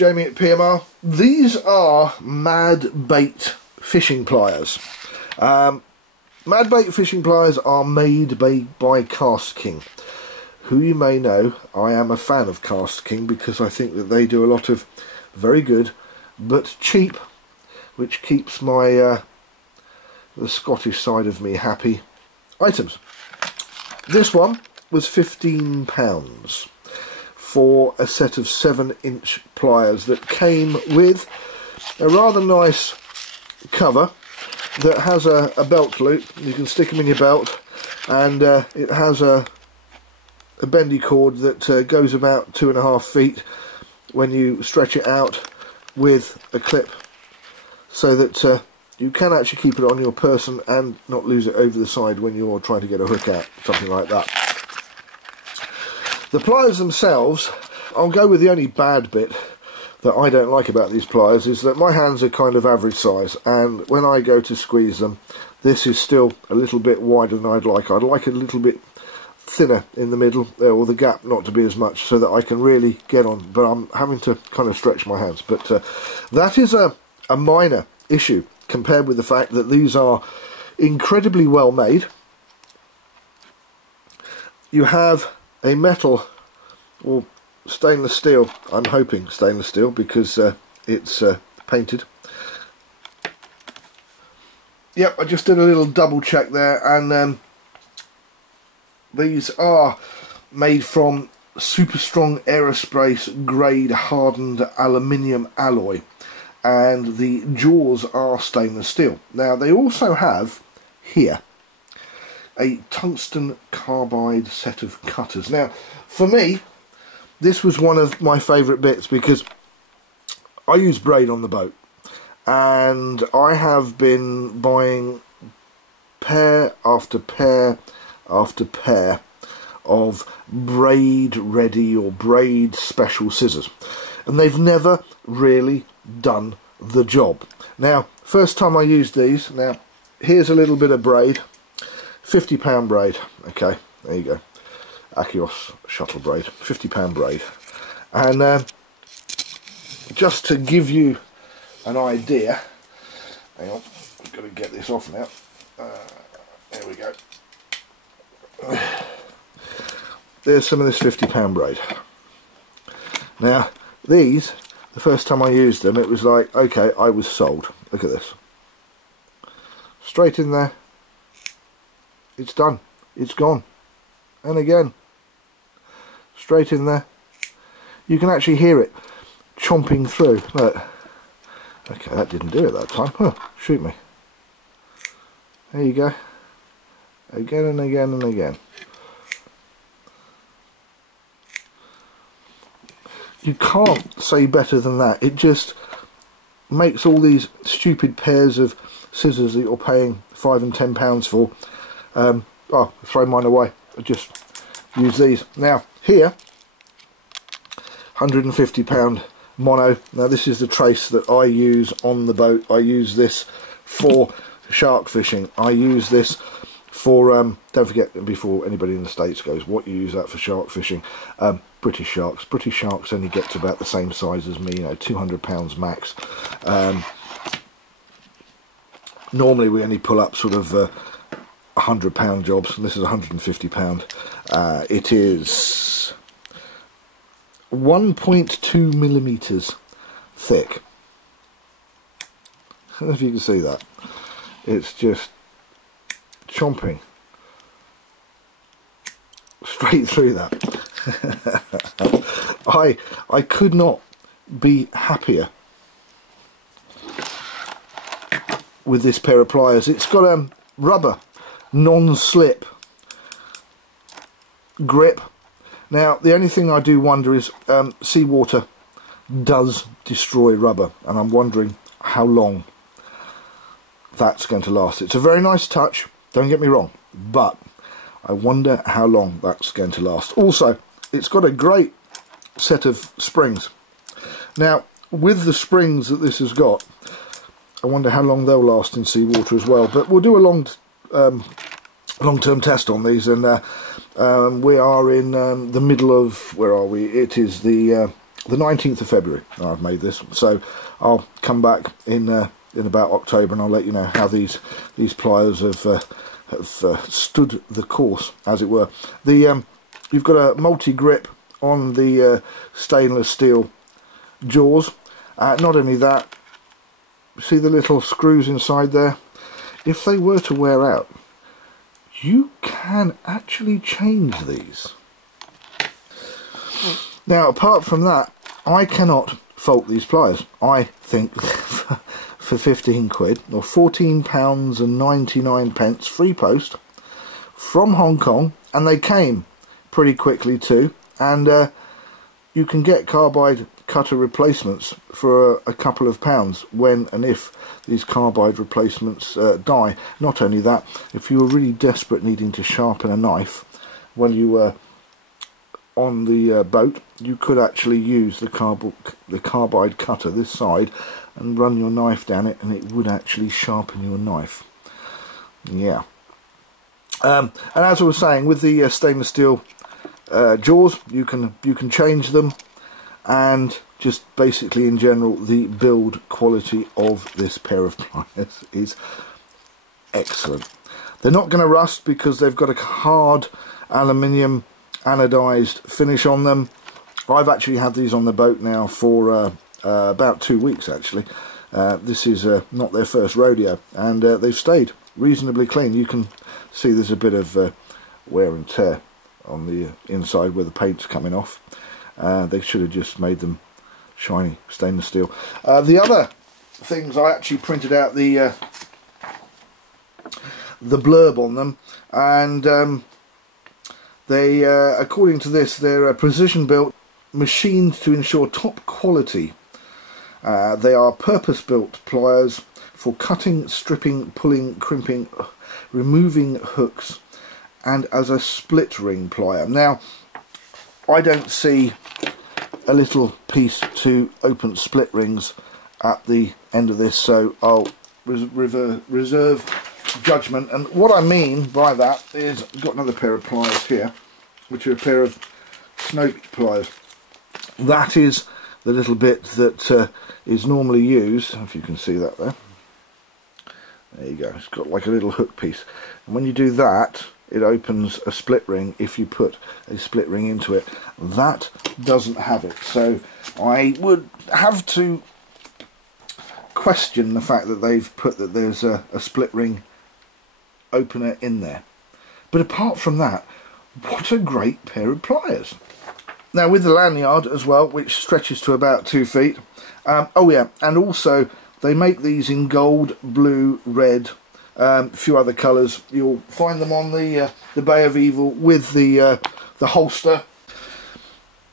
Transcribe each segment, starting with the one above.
Jamie at PMR. These are MadBite fishing pliers. MadBite fishing pliers are made by Cast King, who you may know. I am a fan of Cast King because I think that they do a lot of very good but cheap, which keeps my the Scottish side of me happy, items. This one was £15 for a set of 7-inch pliers that came with a rather nice cover that has a belt loop. You can stick them in your belt, and it has a bendy cord that goes about 2.5 feet when you stretch it out with a clip, so that you can actually keep it on your person and not lose it over the side when you're trying to get a hook out, something like that. The pliers themselves, I'll go with the only bad bit that I don't like about these pliers is that my hands are kind of average size, and when I go to squeeze them, this is still a little bit wider than I'd like. I'd like it a little bit thinner in the middle, or the gap not to be as much, so that I can really get on, but I'm having to kind of stretch my hands. But that is a minor issue compared with the fact that these are incredibly well made. You have a metal, or stainless steel, I'm hoping stainless steel, because it's painted. Yep, I just did a little double check there, and these are made from super strong aerospace grade hardened aluminium alloy, and the jaws are stainless steel. Now they also have here a tungsten carbide set of cutters. Now for me, this was one of my favourite bits because I use braid on the boat, and I have been buying pair after pair after pair of braid ready or braid special scissors, and they've never really done the job. Now, first time I used these, now here's a little bit of braid, £50 braid, okay, there you go, Achios shuttle braid, £50 braid, and just to give you an idea, hang on, I've got to get this off now, there we go, there's some of this £50 braid. Now these, the first time I used them, it was like, okay, I was sold. Look at this, straight in there, it's done, it's gone, and again, straight in there. You can actually hear it chomping through. Look. Okay, that didn't do it that time. Huh, shoot me. There you go. Again and again and again. You can't say better than that. It just makes all these stupid pairs of scissors that you're paying £5 and £10 for. Oh, throw mine away. I just use these. Now here, £150 mono. Now this is the trace that I use on the boat. I use this for shark fishing. I use this for, don't forget, before anybody in the States goes, what you use that for shark fishing, British sharks. British sharks only get to about the same size as me, you know, 200 pounds max. Normally we only pull up sort of £100 jobs, and this is £150. It is 1.2 millimeters thick. I don't know if you can see that. It's just chomping straight through that. I could not be happier with this pair of pliers. It's got rubber non-slip grip. Now the only thing I do wonder is seawater does destroy rubber, and I'm wondering how long that's going to last. It's a very nice touch, don't get me wrong, but I wonder how long that's going to last. Also, it's got a great set of springs. Now with the springs that this has got, I wonder how long they'll last in seawater as well. But we'll do a long-term test on these, and we are in the middle of, where are we? It is the the 19th of February I've made this, so I'll come back in about October and I'll let you know how these pliers have stood the course, as it were. You've got a multi-grip on the stainless steel jaws. Not only that, see the little screws inside there? If they were to wear out, you can actually change these. Now, apart from that, I cannot fault these pliers. I think for 15 quid, or £14.99 free post from Hong Kong, and they came pretty quickly too, and you can get carbide cutter replacements for a couple of pounds when and if these carbide replacements die. Not only that, if you were really desperate needing to sharpen a knife when you were on the boat, you could actually use the carbide cutter this side and run your knife down it, and it would actually sharpen your knife. Yeah. And as I was saying, with the stainless steel jaws, you can change them, and just basically in general the build quality of this pair of pliers is excellent. They're not going to rust because they've got a hard aluminium anodized finish on them. I've actually had these on the boat now for about 2 weeks actually. This is not their first rodeo, and they've stayed reasonably clean. You can see there's a bit of wear and tear on the inside where the paint's coming off. They should have just made them shiny stainless steel. The other things, I actually printed out the blurb on them, and they, according to this, they're precision built, machined to ensure top quality. They are purpose built pliers for cutting, stripping, pulling, crimping, removing hooks, and as a split ring plier. Now, I don't see a little piece to open split rings at the end of this, so I'll reserve judgment. And what I mean by that is, I've got another pair of pliers here, which are a pair of snow pliers. That is the little bit that is normally used, if you can see that there. There you go, it's got like a little hook piece, and when you do that, it opens a split ring if you put a split ring into it. That doesn't have it, so I would have to question the fact that they've put that there's a split ring opener in there. But apart from that, what a great pair of pliers. Now with the lanyard as well, which stretches to about 2 feet. Oh yeah, and also they make these in gold, blue, red, a few other colours. You'll find them on the Bay of Evil with the holster.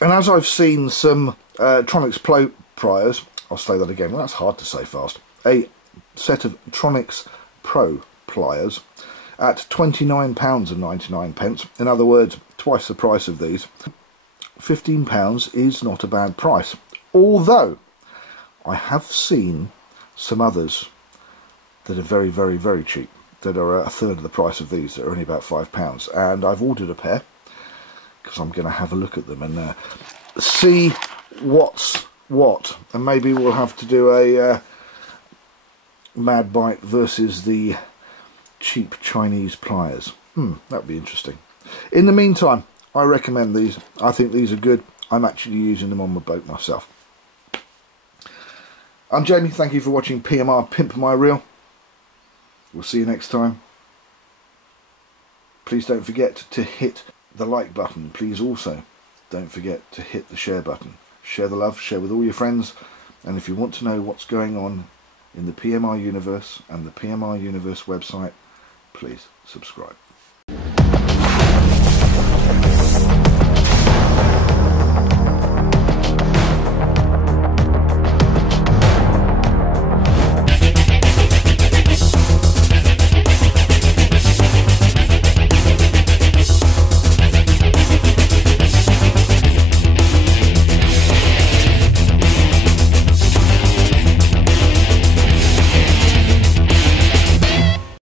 And as I've seen some Tronics pliers, I'll say that again, well that's hard to say fast, a set of Tronics Pro pliers at £29.99, in other words, twice the price of these. £15 is not a bad price, although I have seen some others that are very, very, very cheap, that are a third of the price of these, that are only about £5, and I've ordered a pair because I'm going to have a look at them and see what's what, and maybe we'll have to do a MadBite versus the cheap Chinese pliers. That'd be interesting. In the meantime, I recommend these. I think these are good. I'm actually using them on my boat myself. I'm Jamie, thank you for watching PMR Pimp My Reel. We'll see you next time. Please don't forget to hit the like button. Please also don't forget to hit the share button. Share the love, share with all your friends, and if you want to know what's going on in the PMR universe and the PMR universe website, please subscribe.